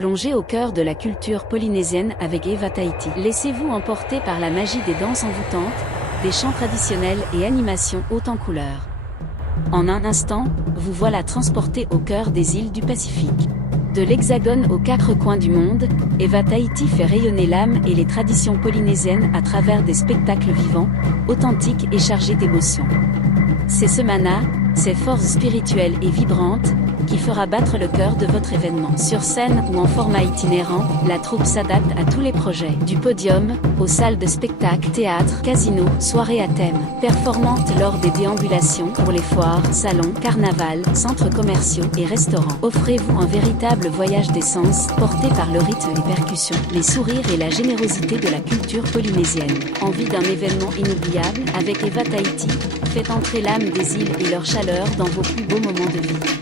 Plongez au cœur de la culture polynésienne avec Eva Tahiti. Laissez-vous emporter par la magie des danses envoûtantes, des chants traditionnels et animations hautes en couleurs. En un instant, vous voilà transporté au cœur des îles du Pacifique. De l'Hexagone aux quatre coins du monde, Eva Tahiti fait rayonner l'âme et les traditions polynésiennes à travers des spectacles vivants, authentiques et chargés d'émotions. C'est ce mana, ces forces spirituelles et vibrantes, qui fera battre le cœur de votre événement. Sur scène ou en format itinérant, la troupe s'adapte à tous les projets. Du podium, aux salles de spectacle, théâtre, casino, soirées à thème. Performantes lors des déambulations, pour les foires, salons, carnavals, centres commerciaux et restaurants. Offrez-vous un véritable voyage des sens, porté par le rythme des percussions, les sourires et la générosité de la culture polynésienne. Envie d'un événement inoubliable? Avec Eva Tahiti, faites entrer l'âme des îles et leur chaleur dans vos plus beaux moments de vie.